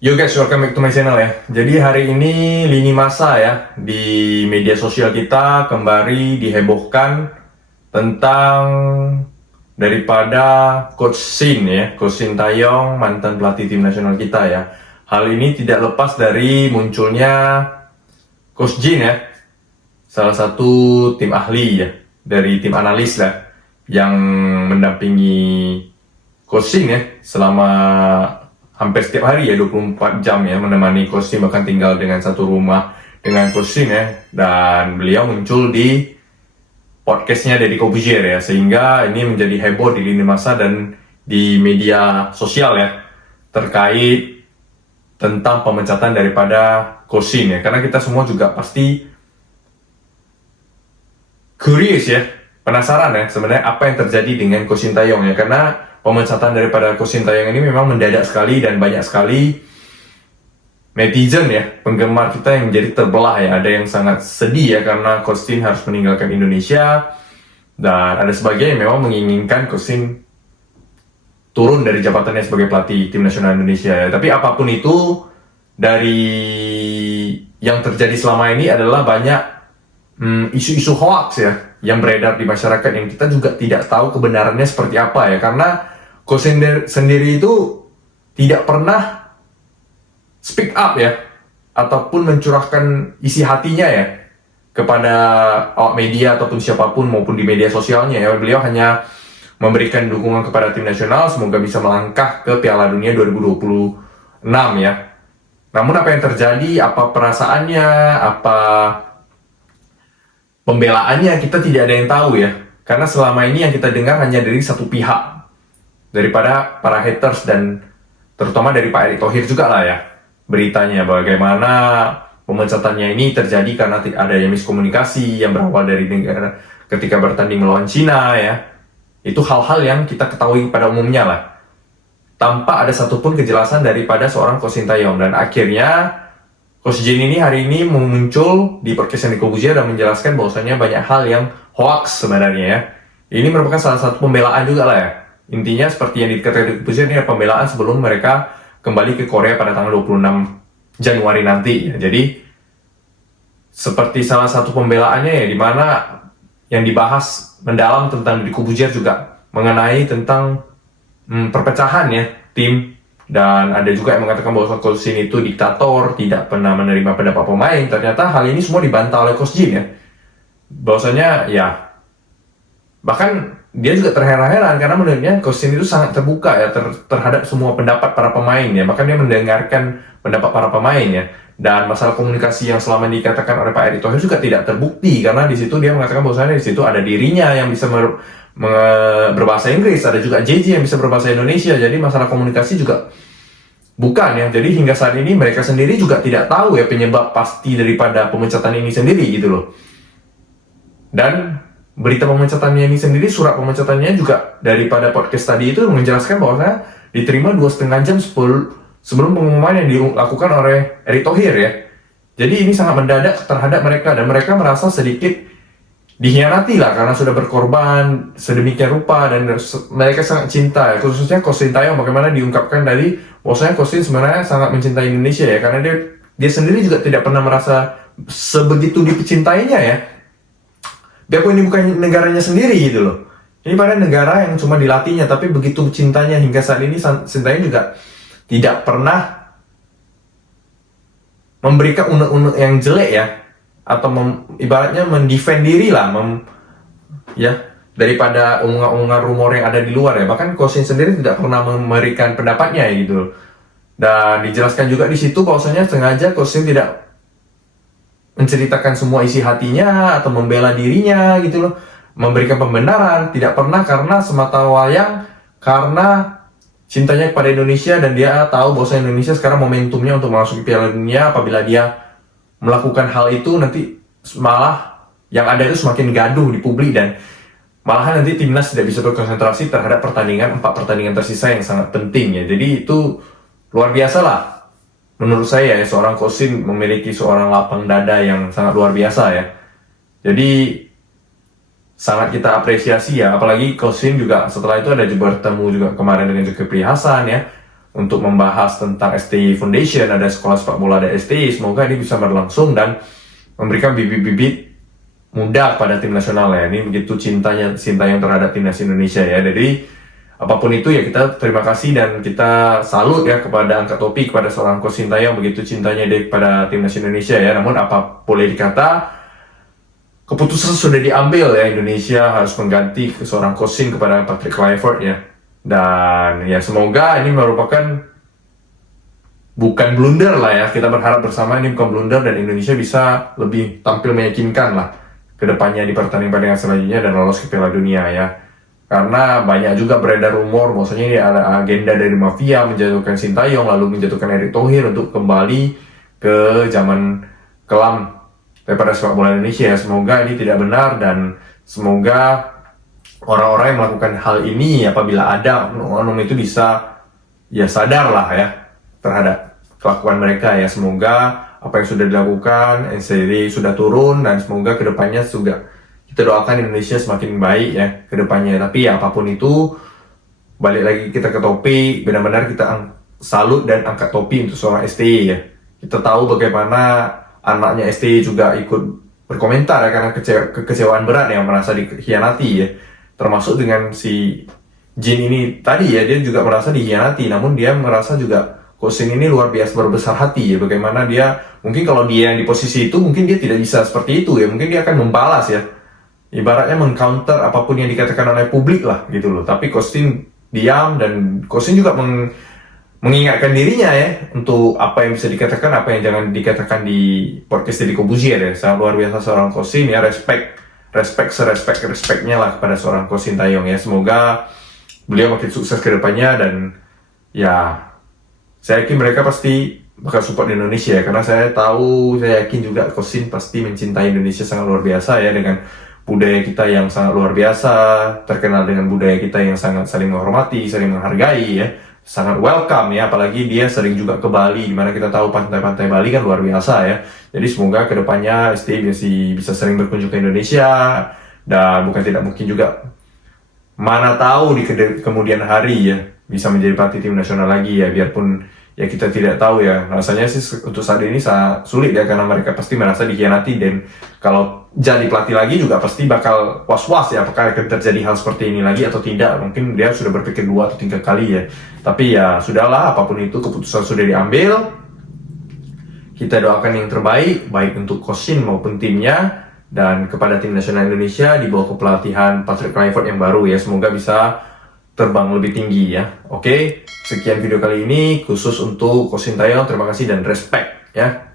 Yo guys, welcome back to my channel ya. Jadi hari ini lini masa ya di media sosial kita kembali dihebohkan tentang daripada Coach Shin ya, Coach Sintayong, mantan pelatih tim nasional kita ya. Hal ini tidak lepas dari munculnya Coach Jin ya, salah satu tim ahli ya, dari tim analis lah yang mendampingi Coach Shin ya selama hampir setiap hari ya, 24 jam ya, menemani Coach Shin, bahkan tinggal dengan satu rumah dengan Coach Shin ya. Dan beliau muncul di podcastnya Deddy Corbuzier ya, sehingga ini menjadi heboh di lini masa dan di media sosial ya, terkait tentang pemecatan daripada Coach Shin ya. Karena kita semua juga pasti curious ya, penasaran ya sebenarnya apa yang terjadi dengan Coach Sintayong ya. Karena pemecatan daripada Coach Sintayong ini memang mendadak sekali dan banyak sekali netizen ya, penggemar kita yang menjadi terbelah ya. Ada yang sangat sedih ya karena Coach Shin harus meninggalkan Indonesia, dan ada sebagian yang memang menginginkan Coach Shin turun dari jabatannya sebagai pelatih tim nasional Indonesia ya. Tapi apapun itu, dari yang terjadi selama ini adalah banyak isu-isu hoax ya yang beredar di masyarakat, yang kita juga tidak tahu kebenarannya seperti apa ya. Karena Coach Shin sendiri itu tidak pernah speak up ya, ataupun mencurahkan isi hatinya ya kepada awak media ataupun siapapun maupun di media sosialnya ya. Beliau hanya memberikan dukungan kepada tim nasional, semoga bisa melangkah ke Piala Dunia 2026 ya. Namun apa yang terjadi, apa perasaannya, apa pembelaannya, kita tidak ada yang tahu ya. Karena selama ini yang kita dengar hanya dari satu pihak, daripada para haters dan terutama dari Pak Erick Thohir juga lah ya, beritanya bagaimana pemecatannya ini terjadi karena adanya miskomunikasi yang berawal dari negara ketika bertanding melawan Cina ya. Itu hal-hal yang kita ketahui pada umumnya lah, tanpa ada satupun kejelasan daripada seorang Coach Sintayong. Dan akhirnya Coach Jin ini hari ini muncul di podcast Deddy Corbuzier dan menjelaskan bahwasanya banyak hal yang hoax sebenarnya ya. Ini merupakan salah satu pembelaan juga lah ya. Intinya seperti yang dikatakan Deddy Corbuzier, ini adalah pembelaan sebelum mereka kembali ke Korea pada tanggal 26 Januari nanti ya. Jadi seperti salah satu pembelaannya ya, dimana yang dibahas mendalam tentang Deddy Corbuzier juga mengenai tentang perpecahan ya tim. Dan ada juga yang mengatakan bahwa Coach Shin itu diktator, tidak pernah menerima pendapat pemain. Ternyata hal ini semua dibantah oleh Coach Jin ya. Bahwasanya ya, bahkan dia juga terheran-heran karena menurutnya Coach Shin itu sangat terbuka ya terhadap semua pendapat para pemain ya. Bahkan dia mendengarkan pendapat para pemain ya. Dan masalah komunikasi yang selama dikatakan oleh Pak Erick Thohir juga tidak terbukti, karena di situ dia mengatakan bahwasanya di situ ada dirinya yang bisa berbahasa Inggris, ada juga JJ yang bisa berbahasa Indonesia. Jadi masalah komunikasi juga bukan ya. Jadi hingga saat ini mereka sendiri juga tidak tahu ya penyebab pasti daripada pemecatan ini sendiri gitu loh. Dan berita pemecatannya ini sendiri, surat pemecatannya juga daripada podcast tadi itu menjelaskan bahwa diterima 2,5 jam sebelum pengumuman yang dilakukan oleh Erick Thohir ya. Jadi ini sangat mendadak terhadap mereka, dan mereka merasa sedikit dikhianati lah karena sudah berkorban sedemikian rupa, dan mereka sangat cinta ya. Khususnya Coach Sintayong, bagaimana diungkapkan tadi bahwasanya Coach Shin sebenarnya sangat mencintai Indonesia ya, karena dia sendiri juga tidak pernah merasa sebegitu dicintainya ya. Biarpun ini bukan negaranya sendiri gitu loh. Ini pada negara yang cuma dilatihnya, tapi begitu cintanya hingga saat ini Sintayong juga tidak pernah memberikan unek-unek yang jelek ya, atau ibaratnya mendefend diri lah ya, daripada omongan-omongan rumor yang ada di luar ya. Bahkan Coach Shin sendiri tidak pernah memberikan pendapatnya ya gitu. Dan dijelaskan juga di situ bahwasanya sengaja Coach Shin tidak menceritakan semua isi hatinya atau membela dirinya gitu loh, memberikan pembenaran, tidak pernah, karena semata wayang karena cintanya kepada Indonesia. Dan dia tahu bahwa Indonesia sekarang momentumnya untuk memasuki Piala Dunia. Apabila dia melakukan hal itu, nanti malah yang ada itu semakin gaduh di publik, dan malahan nanti timnas tidak bisa berkonsentrasi terhadap 4 pertandingan tersisa yang sangat penting ya. Jadi itu luar biasa lah menurut saya ya, seorang Coach Shin memiliki seorang lapang dada yang sangat luar biasa ya. Jadi sangat kita apresiasi ya. Apalagi Coach Shin juga setelah itu ada bertemu juga kemarin dengan Zulkifli Hasan ya, untuk membahas tentang STI Foundation, ada sekolah sepak bola dari STI. Semoga ini bisa berlangsung dan memberikan bibit-bibit muda kepada tim nasional ya. Ini begitu cinta yang terhadap timnas Indonesia ya. Jadi apapun itu ya kita terima kasih dan kita salut ya kepada angkat topi, kepada seorang Coach Sintayong, begitu cintanya dia kepada timnas Indonesia ya. Namun apa boleh dikata, keputusan sudah diambil ya, Indonesia harus mengganti ke seorang Coach Sin kepada Patrick Kluivert ya. Dan ya semoga ini merupakan bukan blunder lah ya. Kita berharap bersama ini bukan blunder dan Indonesia bisa lebih tampil meyakinkan lah ke depannya di pertandingan selanjutnya dan lolos ke Piala Dunia ya. Karena banyak juga beredar rumor bahwasanya ini ada agenda dari mafia menjatuhkan Sintayong lalu menjatuhkan Erick Thohir untuk kembali ke zaman kelam daripada sepak bola Indonesia ya. Semoga ini tidak benar dan semoga orang-orang yang melakukan hal ini apabila ada oknum itu bisa ya sadar lah ya terhadap kelakuan mereka ya. Semoga apa yang sudah dilakukan NCD sudah turun dan semoga kedepannya juga kita doakan Indonesia semakin baik ya kedepannya. Tapi ya apapun itu, balik lagi kita ke topi, benar-benar kita salut dan angkat topi untuk seorang STY ya. Kita tahu bagaimana anaknya STY juga ikut berkomentar ya karena kekecewaan berat yang merasa dikhianati ya. Termasuk dengan si Jin ini tadi ya, dia juga merasa dikhianati, namun dia merasa juga Coach Sin ini luar biasa berbesar hati ya. Bagaimana dia, mungkin kalau dia yang di posisi itu mungkin dia tidak bisa seperti itu ya, mungkin dia akan membalas ya, ibaratnya mengcounter apapun yang dikatakan oleh publik lah gitu loh. Tapi Coach Sin diam dan Coach Sin juga mengingatkan dirinya ya untuk apa yang bisa dikatakan, apa yang jangan dikatakan di podcast Deddy Corbuzier ya. Sangat luar biasa seorang Coach Sin ya, respectnya lah kepada seorang Coach Sintayong ya. Semoga beliau makin sukses ke depannya dan ya saya yakin mereka pasti bakal support Indonesia ya, karena saya yakin juga Coach Sin pasti mencintai Indonesia sangat luar biasa ya, dengan budaya kita yang sangat luar biasa, terkenal dengan budaya kita yang sangat saling menghormati, saling menghargai ya, sangat welcome ya. Apalagi dia sering juga ke Bali, dimana kita tahu pantai-pantai Bali kan luar biasa ya. Jadi semoga kedepannya STY bisa sering berkunjung ke Indonesia dan bukan tidak mungkin juga, mana tahu di kemudian hari ya bisa menjadi pelatih tim nasional lagi ya. Biarpun ya kita tidak tahu ya, rasanya sih untuk saat ini sangat sulit ya, karena mereka pasti merasa dikhianati dan kalau jadi pelatih lagi juga pasti bakal was-was ya, apakah akan terjadi hal seperti ini lagi atau tidak. Mungkin dia sudah berpikir 2 atau 3 kali ya, tapi ya sudahlah, apapun itu keputusan sudah diambil. Kita doakan yang terbaik baik untuk Coach Sin maupun timnya dan kepada tim nasional Indonesia di bawah kepelatihan Patrick Kluivert yang baru ya. Semoga bisa terbang lebih tinggi ya. Oke, sekian video kali ini khusus untuk Coach Sintayong. Terima kasih dan respect ya.